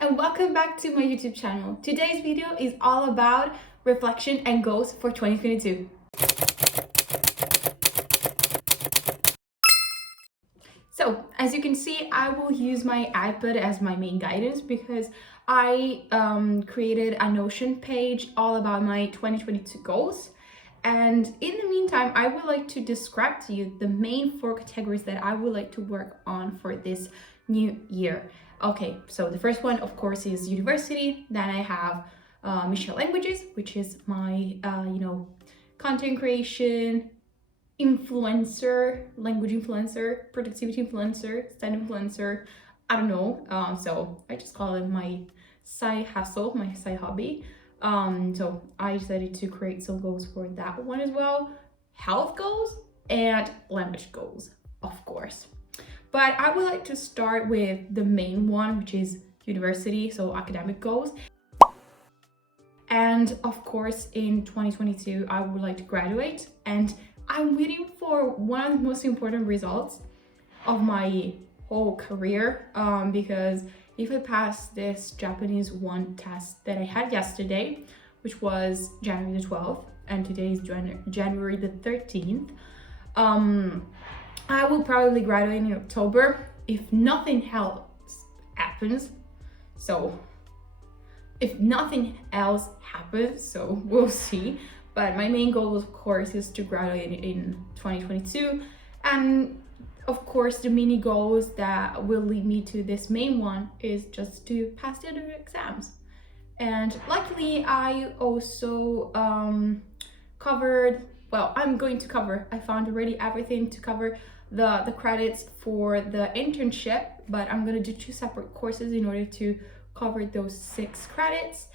and welcome back to my YouTube channel. Today's video is all about reflection and goals for 2022. So, as you can see, I will use my iPad as my main guidance because I created a Notion page all about my 2022 goals. And in the meantime, I would like to describe to you the main 4 categories that I would like to work on for this new year. Okay, so the first one, of course, is university. Then I have Michelle Languages, which is my, content creation, influencer, language influencer, productivity influencer, study influencer. I don't know. So I just call it my side hustle, my side hobby. So I decided to create some goals for that one as well. Health goals and language goals, of course. But I would like to start with the main one, which is university, so academic goals. And of course, in 2022, I would like to graduate, and I'm waiting for one of the most important results of my whole career, because if I pass this Japanese 1 test that I had yesterday, which was January the 12th, and today is January the 13th, I will probably graduate in October if nothing else happens. So we'll see. But my main goal, of course, is to graduate in 2022. And of course, the mini goals that will lead me to this main one is just to pass the other exams. And luckily, I also I found already everything to cover the credits for the internship, but I'm gonna do 2 separate courses in order to cover those 6 credits.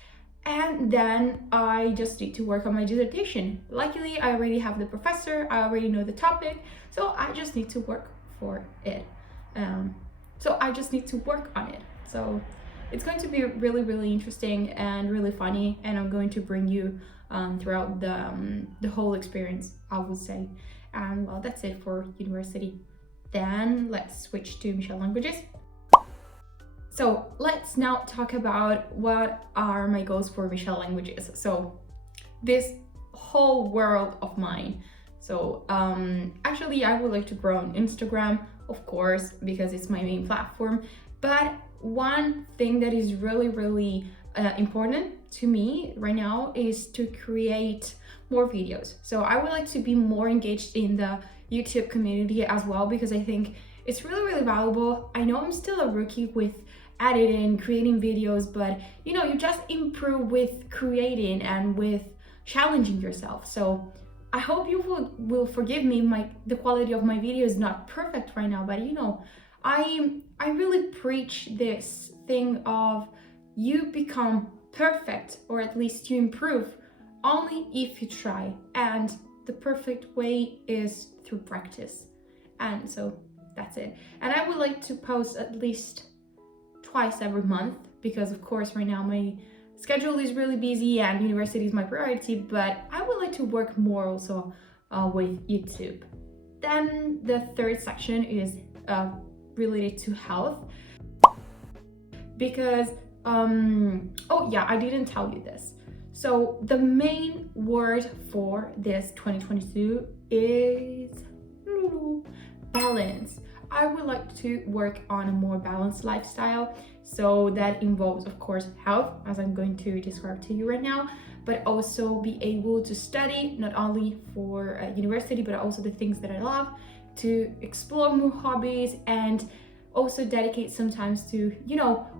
And then I just need to work on my dissertation. Luckily, I already have the professor, I already know the topic, so I just need to work for it. So it's going to be really, really interesting and really funny, and I'm going to bring you throughout the whole experience, I would say. And well, that's it for university. Then let's switch to Michelle Languages. So let's now talk about what are my goals for Michelle Languages. So this whole world of mine. So actually, I would like to grow on Instagram, of course, because it's my main platform. But one thing that is really, really important to me right now is to create more videos. So I would like to be more engaged in the YouTube community as well, because I think it's really, really valuable. I know I'm still a rookie with editing, creating videos, but you just improve with creating and with challenging yourself. So I hope you will forgive me. The quality of my video is not perfect right now, but I really preach this thing of you become perfect, or at least you improve, only if you try. And the perfect way is through practice. And so that's it. And I would like to post at least twice every month, because of course right now my schedule is really busy and university is my priority, but I would like to work more also with YouTube. Then the third section is related to health, because I didn't tell you this. So the main word for this 2022 is balance. I would like to work on a more balanced lifestyle. So that involves, of course, health, as I'm going to describe to you right now, but also be able to study, not only for university, but also the things that I love, to explore more hobbies, and also dedicate some time to,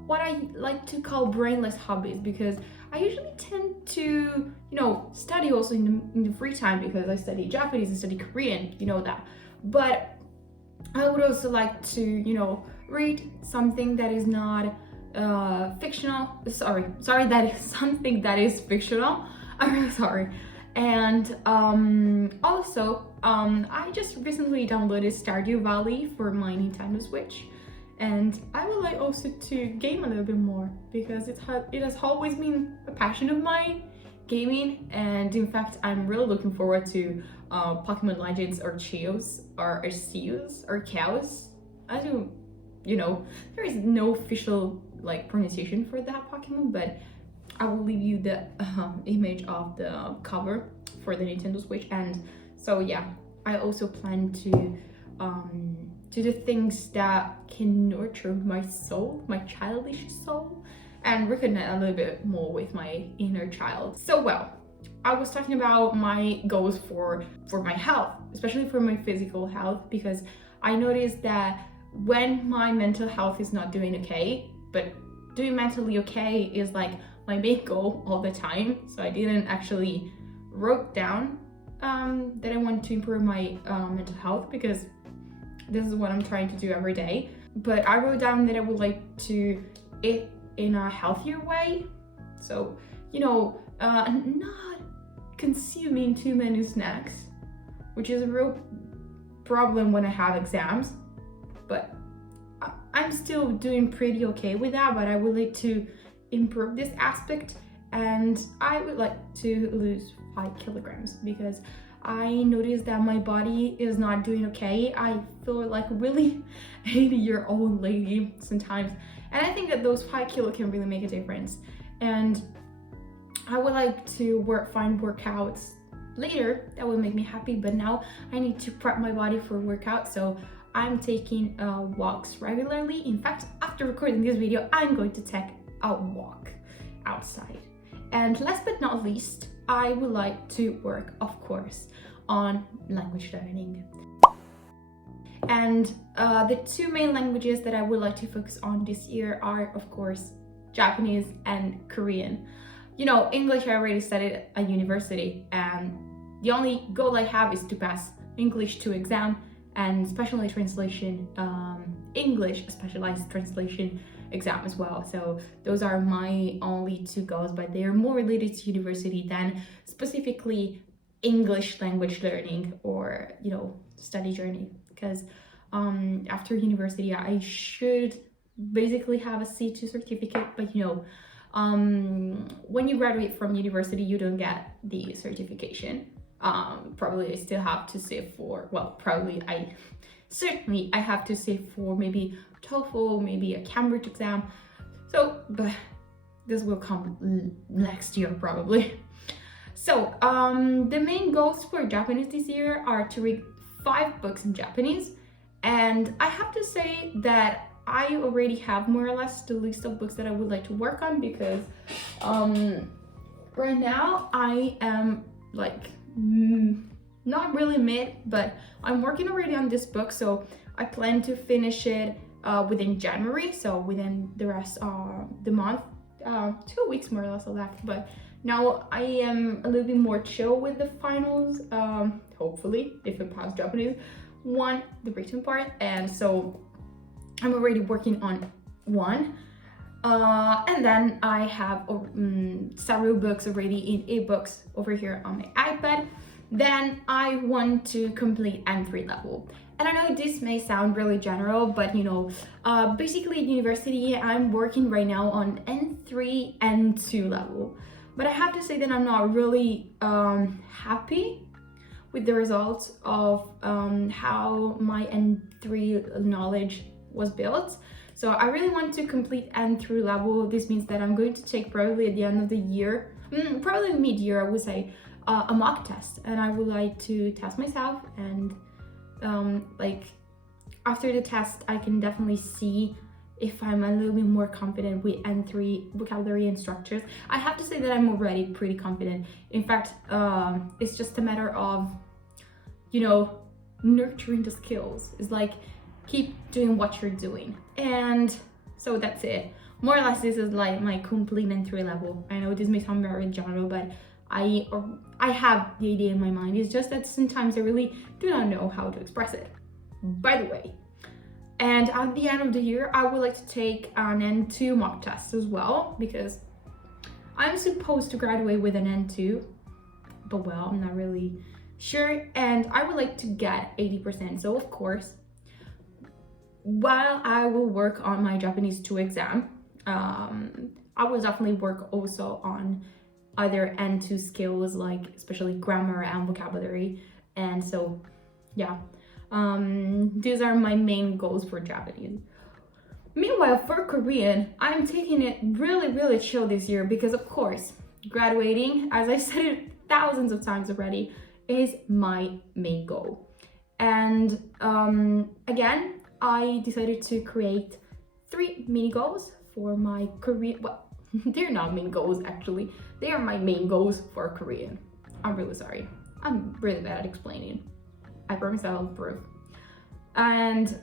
what I like to call brainless hobbies, because I usually tend to, study also in the free time, because I study Japanese and study Korean, that. But I would also like to, read something that is not fictional. That is something that is fictional. I'm really sorry. And also, I just recently downloaded Stardew Valley for my Nintendo Switch. And I would like also to game a little bit more, because it has always been a passion of mine, gaming. And in fact, I'm really looking forward to Pokémon Legends Arceus or Chaos. I don't, there is no official like pronunciation for that Pokemon, but I will leave you the image of the cover for the Nintendo Switch. And so yeah, I also plan to do things that can nurture my soul, my childish soul, and reconnect a little bit more with my inner child. So well, I was talking about my goals for my health, especially for my physical health, because I noticed that when my mental health is not doing okay, but doing mentally okay is like my main goal all the time. So I didn't actually wrote down that I want to improve my mental health, because this is what I'm trying to do every day. But I wrote down that I would like to eat in a healthier way. So, you know, not consuming too many snacks, which is a real problem when I have exams. But I'm still doing pretty okay with that, but I would like to improve this aspect, and I would like to lose 5 kilograms because I noticed that my body is not doing okay. I feel like a really 80-year-old lady sometimes, and I think that those 5 kilo can really make a difference. And I would like to find workouts later that will make me happy, but now I need to prep my body for workout, so I'm taking walks regularly. In fact, after recording this video, I'm going to take a walk outside. And last but not least, I would like to work, of course, on language learning. And the 2 main languages that I would like to focus on this year are, of course, Japanese and Korean. You know, English I already studied at university, and the only goal I have is to pass English 2 exam and specialized translation, English specialized translation exam as well. So those are my only 2 goals, but they are more related to university than specifically English language learning or, you know, study journey. Because after university, I should basically have a C2 certificate, but you know, when you graduate from university, you don't get the certification. Probably I still have to save for, well, certainly I have to save for maybe TOEFL, maybe a Cambridge exam. So, but this will come next year probably. So, the main goals for Japanese this year are to read 5 books in Japanese. And I have to say that I already have more or less the list of books that I would like to work on, because right now I am like not really mid, but I'm working already on this book, so I plan to finish it within January, so within the rest of the month, 2 weeks more or less left. But now I am a little bit more chill with the finals, hopefully, if I pass Japanese, the written part, and so I'm already working on one. And then I have several books already in ebooks over here on my iPad. Then I want to complete N3 level. And I know this may sound really general, but you know, basically at university, I'm working right now on N3, N2 level. But I have to say that I'm not really happy with the results of how my N3 knowledge was built. So I really want to complete N3 level. This means that I'm going to take probably at the end of the year, probably mid-year I would say, a mock test. And I would like to test myself, and like after the test I can definitely see if I'm a little bit more confident with N3 vocabulary and structures. I have to say that I'm already pretty confident. In fact, it's just a matter of, you know, nurturing the skills. It's like, keep doing what you're doing. And so that's it. More or less, this is like my complete N3 level. I know this may sound very general, but I have the idea in my mind. It's just that sometimes I really do not know how to express it. By the way, and at the end of the year, I would like to take an N2 mock test as well, because I'm supposed to graduate with an N2, but well, I'm not really sure. And I would like to get 80%. So of course, while I will work on my Japanese 2 exam, I will definitely work also on other N2 skills, like especially grammar and vocabulary. And so, yeah, these are my main goals for Japanese. Meanwhile, for Korean, I'm taking it really chill this year because, of course, graduating, as I said it thousands of times already, is my main goal. And again, I decided to create 3 mini goals for my Korean. Well, they're not mini goals actually. They are my main goals for Korean. I'm really sorry. I'm really bad at explaining. I promise I'll improve. And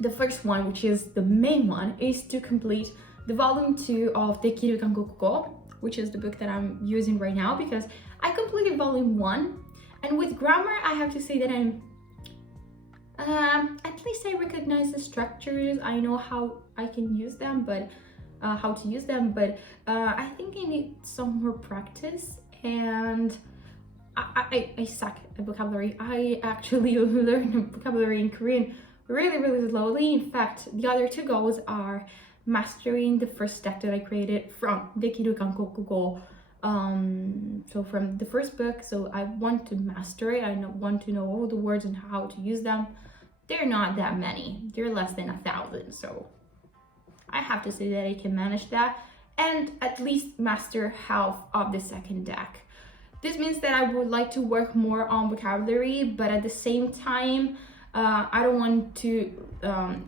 the first one, which is the main one, is to complete the volume 2 of Dekiru Kangokugo, which is the book that I'm using right now because I completed volume 1. And with grammar, I have to say that I'm at least I recognize the structures. I know how I can use them, but how to use them. But I think I need some more practice, and I suck at vocabulary. I actually learn vocabulary in Korean really slowly. In fact, the other 2 goals are mastering the first deck that I created from Dekiru Kangokugo. So from the first book, so I want to master it. I want to know all the words and how to use them. They're not that many. They're less than 1,000. So I have to say that I can manage that and at least master half of the second deck. This means that I would like to work more on vocabulary, but at the same time, I don't want to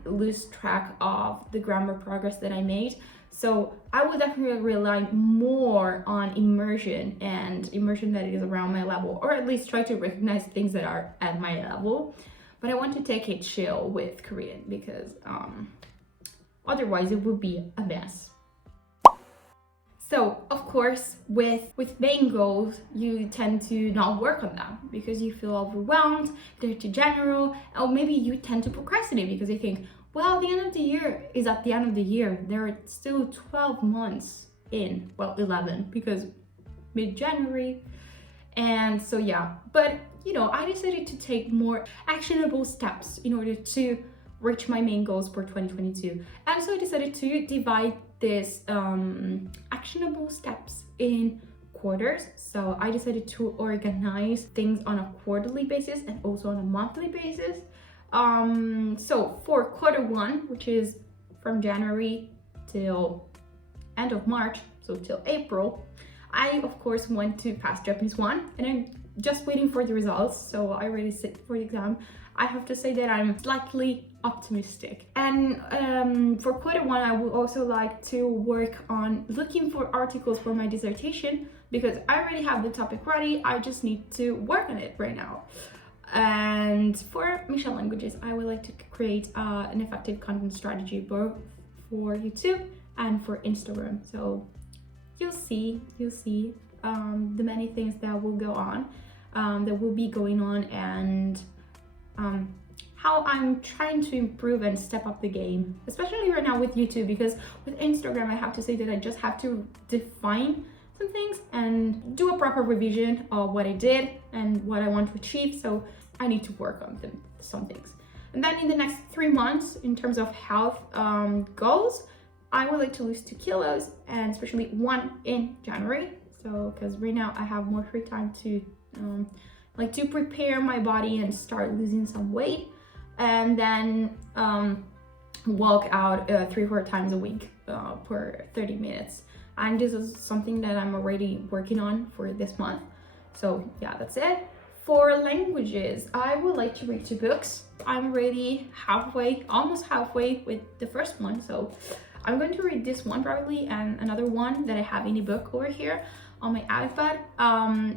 lose track of the grammar progress that I made. So I would definitely rely more on immersion that is around my level, or at least try to recognize things that are at my level. But I want to take it chill with Korean because otherwise it would be a mess. So of course, with main goals, you tend to not work on them because you feel overwhelmed, they're too general, or maybe you tend to procrastinate because you think, well, the end of the year is at the end of the year. There are still 12 months in, well, 11 because mid-January. And so yeah, but you know, I decided to take more actionable steps in order to reach my main goals for 2022. And so I decided to divide this actionable steps in quarters. So I decided to organize things on a quarterly basis and also on a monthly basis. So for quarter 1, which is from January till end of March, so till April, I of course went to pass Japanese 1 and I'm just waiting for the results. So I already sit for the exam. I have to say that I'm slightly optimistic. And for quarter 1, I would also like to work on looking for articles for my dissertation because I already have the topic ready. I just need to work on it right now. And for Mission Languages, I would like to create an effective content strategy both for YouTube and for Instagram. So you'll see the many things that will go on, that will be going on, and how I'm trying to improve and step up the game, especially right now with YouTube, because with Instagram, I have to say that I just have to define some things and do a proper revision of what I did and what I want to achieve. So I need to work on some things. And then in the next 3 months, in terms of health goals, I would like to lose 2 kilos, and especially 1 in January. So because right now I have more free time to like to prepare my body and start losing some weight, and then walk out 3-4 times a week for 30 minutes. And this is something that I'm already working on for this month. So yeah, that's it. For languages, I would like to read 2 books. I'm already almost halfway with the first one. So I'm going to read this one probably, and another one that I have in a book over here on my iPad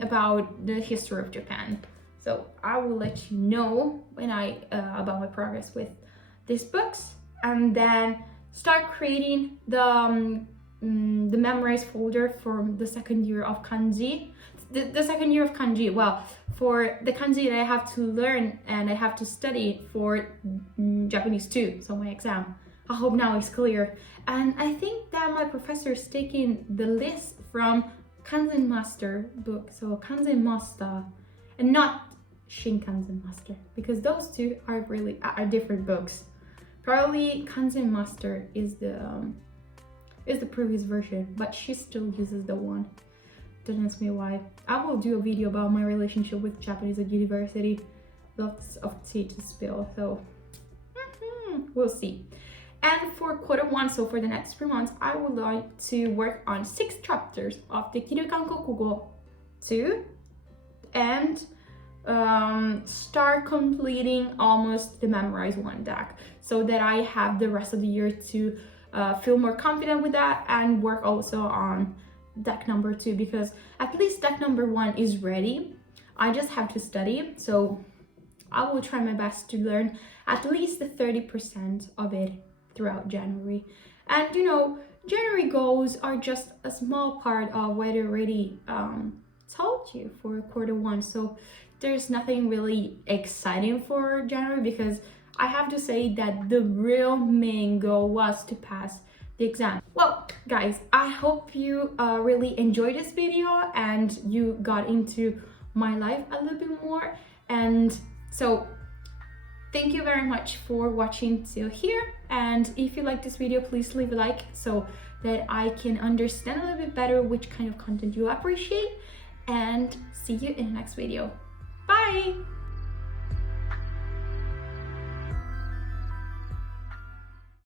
about the history of Japan. So I will let you know when about my progress with these books, and then start creating the memories folder for the second year of kanji. The second year of kanji, well, for the kanji that I have to learn and I have to study for Japanese 2, so my exam. I hope now it's clear. And I think that my professor is taking the list from Kanzen Master book, so Kanzen Master, and not Shinkansen Master, because those 2 are different books. Probably Kanzen Master is the previous version, but she still uses the one. Don't ask me why. I will do a video about my relationship with Japanese at university. Lots of tea to spill, so we'll see. And for quarter 1, so for the next 3 months, I would like to work on 6 chapters of the Kirukanko Kugo 2 and start completing almost the Memorize 1 deck so that I have the rest of the year to feel more confident with that and work also on deck number 2, because at least deck number 1 is ready. I just have to study, so I will try my best to learn at least the 30% of it throughout January. And you know, January goals are just a small part of what I already told you for quarter 1. So there's nothing really exciting for January, because I have to say that the real main goal was to pass the exam. Well, guys, I hope you really enjoyed this video and you got into my life a little bit more. And so thank you very much for watching till here. And if you like this video, please leave a like so that I can understand a little bit better which kind of content you appreciate. And see you in the next video. Bye!